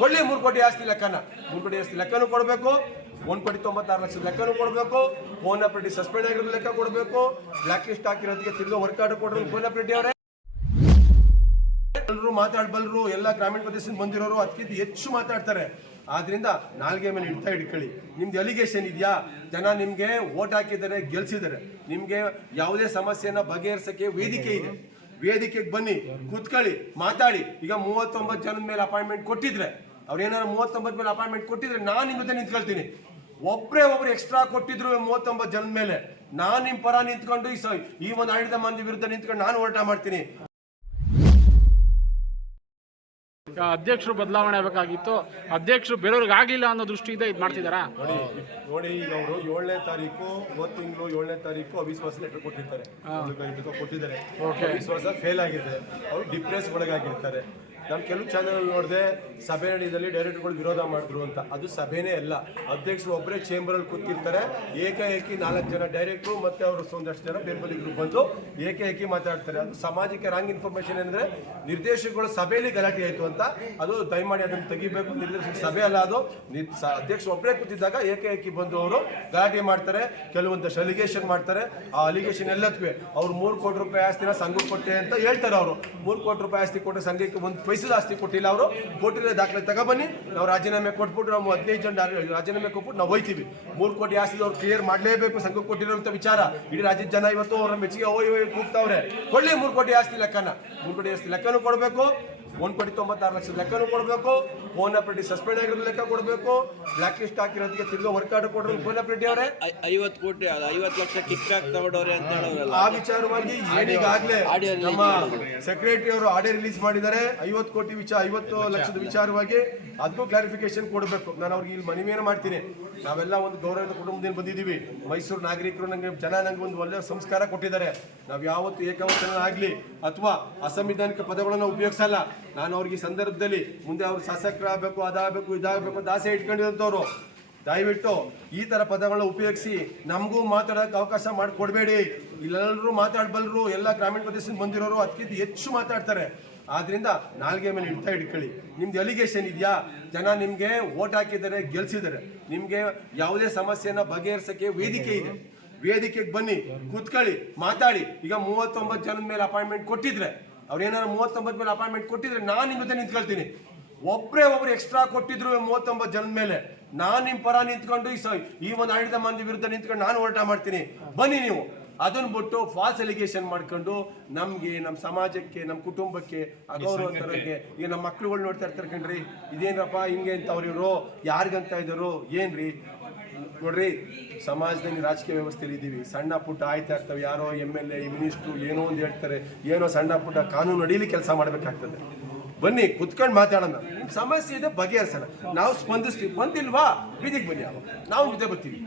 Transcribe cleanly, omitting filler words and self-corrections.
ಕೊಳ್ಳಿ 3 ಕೋಟಿ ಆಸ್ತಿ ಲೆಕ್ಕನ 3 ಕೋಟಿ ಆಸ್ತಿ ಲೆಕ್ಕನೂ ಕೊಡಬೇಕು, 1,96,00,000 ಲೆಕ್ಕನೂ ಕೊಡಬೇಕು, ಫೋನ್ ಆಪರೇಟಿ ಸಸ್ಪೆಂಡ್ ಆಗಿರೋ ಲೆಕ್ಕ ಕೊಡಬೇಕು, ಬ್ಲಾಕ್ ಲಿಸ್ಟ್ ಹಾಕಿರೋದಕ್ಕೆ ತಿರ್ಗಾ ವರ್ಕ್ ಆರ್ಡರ್ ಕೊಡೋದು ಫೋನ್ ಆಪರೇಟಿ ಅವರೇ ಮಾತಾಡಬಲ್ಲರು. ಎಲ್ಲ ಗ್ರಾಮೀಣ ಪ್ರದೇಶದಿಂದ ಬಂದಿರೋರು ಅದಕ್ಕಿಂತ ಹೆಚ್ಚು ಮಾತಾಡ್ತಾರೆ. ಆದ್ರಿಂದ ನಾಲ್ಗೆ ಮೇಲೆ ಹಿಡ್ಕೊಳ್ಳಿ. ನಿಮ್ದು ಅಲಿಗೇಷನ್ ಇದೆಯಾ, ಜನ ನಿಮ್ಗೆ ವೋಟ್ ಹಾಕಿದ್ದಾರೆ, ಗೆಲ್ಸಿದ್ದಾರೆ, ನಿಮ್ಗೆ ಯಾವುದೇ ಸಮಸ್ಯೆನ ಬಗೆಹರಿಸಕ್ಕೆ ವೇದಿಕೆ ಇದೆ, ವೇದಿಕೆಗೆ ಬನ್ನಿ, ಕೂತ್ಕೊಳ್ಳಿ, ಮಾತಾಡಿ. ಈಗ 39 ಜನದ ಮೇಲೆ ಅಪಾಯಿಂಟ್ಮೆಂಟ್ ಕೊಟ್ಟಿದ್ರೆ, ಅವ್ರು ಏನಾದ್ರು 39 ಮೇಲೆ ಅಪಾಯಿಂಟ್ಮೆಂಟ್ ಕೊಟ್ಟಿದ್ರೆ ನಾನು ನಿಮ್ಮ ಜೊತೆ ನಿಂತ್ಕೊಳ್ತೀನಿ. ಒಬ್ರು ಎಕ್ಸ್ಟ್ರಾ ಕೊಟ್ಟಿದ್ರು 39 ಜನದ ಮೇಲೆ, ನಾನು ನಿಮ್ಮ ಪರ ನಿಂತ್ಕೊಂಡು ಈ ಒಂದು ಆಡಳಿತ ಮಂದಿ ವಿರುದ್ಧ ನಿಂತ್ಕೊಂಡು ನಾನು ಹೋರಾಟ ಮಾಡ್ತೀನಿ. ಅಧ್ಯಕ್ಷರು ಬದಲಾವಣೆ ಆಗಬೇಕಾಗಿತ್ತು, ಅಧ್ಯಕ್ಷರು ಬೇರೆಯವ್ರಿಗೆ ಆಗ್ಲಿಲ್ಲ ಅನ್ನೋ ದೃಷ್ಟಿಯಿಂದ ಇದು ಮಾಡ್ತಿದಾರಾ? ನೋಡಿ ಈಗ ಅವರು 7ನೇ ತಾರೀಕು ತಿಂಗಳು 7ನೇ ತಾರೀಕು ಅವಿಶ್ವಾಸ ಲೆಟರ್ ಕೊಟ್ಟಿರ್ತಾರೆ, ಕೊಟ್ಟಿದ್ದಾರೆ. ಅವಿಶ್ವಾಸ ಫೇಲ್ ಆಗಿದೆ, ಅವರು ಡಿಪ್ರೆಸ್ ಒಳಗಾಗಿರ್ತಾರೆ. ನಾನು ಕೆಲವು ಚಾನೆಲ್ ನೋಡಿದೆ, ಸಭೆ ನಡೆದಲ್ಲಿ ಡೈರೆಕ್ಟರ್ಗಳು ವಿರೋಧ ಮಾಡಿದ್ರು ಅಂತ. ಅದು ಸಭೆನೇ ಅಲ್ಲ, ಅಧ್ಯಕ್ಷರು ಒಬ್ಬರೇ ಚೇಂಬರಲ್ಲಿ ಕೂತಿರ್ತಾರೆ, ಏಕಾಏಕಿ 4 ಜನ ಡೈರೆಕ್ಟ್ರು ಮತ್ತೆ ಅವರು ಒಂದಷ್ಟು ಜನ ಬೆಂಬಲಿಗರು ಬಂದು ಏಕಾಏಕಿ ಮಾತಾಡ್ತಾರೆ. ಅದು ಸಮಾಜಕ್ಕೆ ರಾಂಗ್ ಇನ್ಫಾರ್ಮೇಶನ್ ಏನಂದ್ರೆ ನಿರ್ದೇಶಕಗಳು ಸಭೆಯಲ್ಲಿ ಗಲಾಟೆ ಆಯಿತು ಅಂತ. ಅದು ದಯಮಾಡಿ ಅದನ್ನು ತೆಗಿಬೇಕು. ನಿರ್ದೇಶಕ ಸಭೆ ಅಲ್ಲ ಅದು, ಅಧ್ಯಕ್ಷರು ಒಬ್ಬರೇ ಕೂತಿದ್ದಾಗ ಏಕಾಏಕಿ ಬಂದು ಅವರು ಗಲಾಟೆ ಮಾಡ್ತಾರೆ, ಕೆಲವೊಂದಷ್ಟು ಅಲಿಗೇಷನ್ ಮಾಡ್ತಾರೆ. ಆ ಅಲಿಗೇಷನ್ ಎಲ್ಲತ್ವೆ ಅವ್ರು 3 ಕೋಟಿ ರೂಪಾಯಿ ಆಸ್ತಿನ ಸಂಘಕ್ಕೆ ಕೊಟ್ಟೆ ಅಂತ ಹೇಳ್ತಾರೆ. ಅವರು 3 ಕೋಟಿ ರೂಪಾಯಿ ಆಸ್ತಿ ಕೊಟ್ಟರೆ ಸಂಘಕ್ಕೆ ಒಂದು ಪೈಸದ ಆಸ್ತಿ ಕೊಟ್ಟಿಲ್ಲ. ಅವರು ಕೊಟ್ಟಿರೋ ದಾಖಲೆ ತಗೊಬನ್ನಿ, ನಾವು ರಾಜೀನಾಮೆ ಕೊಟ್ಬಿಟ್ಟು ನಾವು 15 ಜನ ರಾಜೀನಾಮೆ ಕೊಟ್ಬಿಟ್ಟು ನಾವು ಹೋಯ್ತೀವಿ. 3 ಕೋಟಿ ಆಸ್ತಿ ಅವ್ರು ಕ್ಲಿಯರ್ ಮಾಡಲೇಬೇಕು, ಸಂಘಕ್ಕೆ ಕೊಟ್ಟಿರೋಂಥ ವಿಚಾರ. ಇಡೀ ರಾಜ್ಯದ ಜನ ಇವತ್ತು ಅವರ ಮೆಚ್ಚಿಗೆ ಕೂಗ್ತಾವ್ರೆ. ಕೊಳ್ಳಿ 3 ಕೋಟಿ ಆಸ್ತಿ ಲೆಕ್ಕನ 3 ಕೋಟಿ ಆಸ್ತಿ ಲೆಕ್ಕನೂ ಕೊಡಬೇಕು, 1,96,00,000 ಲೆಕ್ಕನೂ ಕೊಡಬೇಕು, ಫೋನ್ ಆಪರೇಟಿ ಸಸ್ಪೆಂಡ್ ಆಗಿರೋ ಲೆಕ್ಕ ಕೊಡಬೇಕು, ಬ್ಲಾಕ್ ಲಿಸ್ಟ್ ಹಾಕಿರೋದಕ್ಕೆ ತಿರ್ಗಾ ವರ್ಕ್ ಆರ್ಡರ್ ಕೊಡೋದು ಫೋನ್ ಆಪರೇಟಿ ಅವರೇ 50 ಕೋಟಿ 50 ಲಕ್ಷ ಕಿಕ್ ಬ್ಯಾಕ್ ತಗೊಂಡವ್ರೆ ಅಂತ ಹೇಳೋರಲ್ಲ. ಆ ವಿಚಾರವಾಗಿ ಏನೀಗಾಗಲೇ ನಮ್ಮ ಸೆಕ್ರೆಟರಿ ಅವರು ಆರ್ಡರ್ ರಿಲೀಸ್ ಮಾಡಿದ್ದಾರೆ. 50 ಲಕ್ಷದ ವಿಚಾರವಾಗಿ ಅದಕ್ಕೂ ಕ್ಲಾರಿಫಿಕೇಶನ್ ಕೊಡಬೇಕು. ನಾನು ಅವ್ರಿಗೆ ಇಲ್ಲಿ ಮನವಿಯನ್ನು ಮಾಡ್ತೀನಿ. ನಾವೆಲ್ಲ ಒಂದು ಗೌರವದ ಕುಟುಂಬದಿಂದ ಬಂದಿದ್ದೀವಿ. ಮೈಸೂರು ನಾಗರಿಕರು ನಂಗೆ ಒಂದು ಒಳ್ಳೆಯ ಸಂಸ್ಕಾರ ಕೊಟ್ಟಿದ್ದಾರೆ. ನಾವು ಯಾವತ್ತು ಏಕವಚನ ಆಗಲಿ ಅಥವಾ ಅಸಂವಿಧಾನಿಕ ಪದಗಳನ್ನು ಉಪಯೋಗಿಸಲ್ಲ. ನಾನು ಅವ್ರಿಗೆ ಈ ಸಂದರ್ಭದಲ್ಲಿ ಮುಂದೆ ಅವ್ರು ಶಾಸಕರಾಗಬೇಕು, ಅದಾಗಬೇಕು, ಇದಾಗಬೇಕು ಅಂತ ಆಸೆ ಇಟ್ಕೊಂಡಿರೋಂಥವ್ರು, ದಯವಿಟ್ಟು ಈ ಥರ ಪದಗಳನ್ನ ಉಪಯೋಗಿಸಿ ನಮಗೂ ಮಾತಾಡೋಕ್ಕೆ ಅವಕಾಶ ಮಾಡಿಕೊಡ್ಬೇಡಿ. ಇಲ್ಲೆಲ್ಲರೂ ಮಾತಾಡಬಲ್ಲರು, ಎಲ್ಲ ಗ್ರಾಮೀಣ ಪ್ರದೇಶದಿಂದ ಬಂದಿರೋರು ಅದಕ್ಕಿಂತ ಹೆಚ್ಚು ಮಾತಾಡ್ತಾರೆ. ಆದ್ರಿಂದ ನಾಲ್ಗೆ ಮೇಲೆ ಹಿಡ್ಕೊಳ್ಳಿ. ನಿಮ್ದು ಅಲಿಗೇಷನ್ ಇದೆಯಾ, ಜನ ನಿಮ್ಗೆ ವೋಟ್ ಹಾಕಿದ್ದಾರೆ, ಗೆಲ್ಸಿದ್ದಾರೆ, ನಿಮ್ಗೆ ಯಾವುದೇ ಸಮಸ್ಯೆನ ಬಗೆಹರಿಸಕ್ಕೆ ವೇದಿಕೆ ಇದೆ, ವೇದಿಕೆಗೆ ಬನ್ನಿ, ಕೂತ್ಕೊಳ್ಳಿ, ಮಾತಾಡಿ. ಈಗ 39 ಜನದ ಮೇಲೆ ಅಪಾಯಿಂಟ್ಮೆಂಟ್ ಕೊಟ್ಟಿದ್ರೆ, ಅವ್ರು ಏನಾದ್ರು 39 ಮೇಲೆ ಅಪಾಯಿಂಟ್ಮೆಂಟ್ ಕೊಟ್ಟಿದ್ರೆ ನಾನು ನಿಮ್ಮ ಜೊತೆ ನಿಂತ್ಕೊಳ್ತೀನಿ. ಒಬ್ರು ಎಕ್ಸ್ಟ್ರಾ ಕೊಟ್ಟಿದ್ರು 39 ಜನದ ಮೇಲೆ, ನಾನು ನಿಮ್ಮ ಪರ ನಿಂತ್ಕೊಂಡು ಈ ಒಂದು ಆಡಳಿತ ಮಂದಿ ವಿರುದ್ಧ ನಿಂತ್ಕೊಂಡು ನಾನು ಹೋರಾಟ ಮಾಡ್ತೀನಿ. ಬನ್ನಿ ನೀವು. ಅದನ್ನ ಬಿಟ್ಟು ಫಾಲ್ಸ್ ಎಲಿಗೇಷನ್ ಮಾಡ್ಕೊಂಡು ನಮ್ಗೆ, ನಮ್ಮ ಸಮಾಜಕ್ಕೆ, ನಮ್ಮ ಕುಟುಂಬಕ್ಕೆ ಅಗೌರವ ತರಕ್ಕೆ. ಈಗ ನಮ್ಮ ಮಕ್ಳುಗಳು ನೋಡ್ತಾ ಇರ್ತಾರೆ ಕಣ್ರಿ, ಇದೇನಪ್ಪ ಹಿಂಗೆ ಅಂತ ಇವರು ಯಾರಿಗಂತ ಇದ್ರು ಏನ್ರಿ. ನೋಡ್ರಿ, ಸಮಾಜದಲ್ಲಿ ರಾಜಕೀಯ ವ್ಯವಸ್ಥೆಯಲ್ಲಿ ಇದ್ದೀವಿ, ಸಣ್ಣ ಪುಟ್ಟ ಆಯ್ತಾ ಇರ್ತವೆ. ಯಾರೋ MLA ಮಿನಿಸ್ಟ್ರು ಏನೋ ಒಂದು ಹೇಳ್ತಾರೆ, ಏನೋ ಸಣ್ಣ ಪುಟ್ಟ ಕಾನೂನು ಅಡಿಯಲ್ಲಿ ಕೆಲಸ ಮಾಡಬೇಕಾಗ್ತದೆ. ಬನ್ನಿ, ಕುತ್ಕೊಂಡು ಮಾತಾಡೋಣ. ನಿಮ್ಮ ಸಮಸ್ಯೆ ಇದೆ, ಬಗೆಹರಿಸೋಣ. ನಾವು ಸ್ಪಂದಿಸ್ತೀವಿ. ಬಂದಿಲ್ವಾ ಬೀದಿಗೆ ಬನ್ನಿ, ನಾವು ಜೊತೆ ಬರ್ತೀವಿ.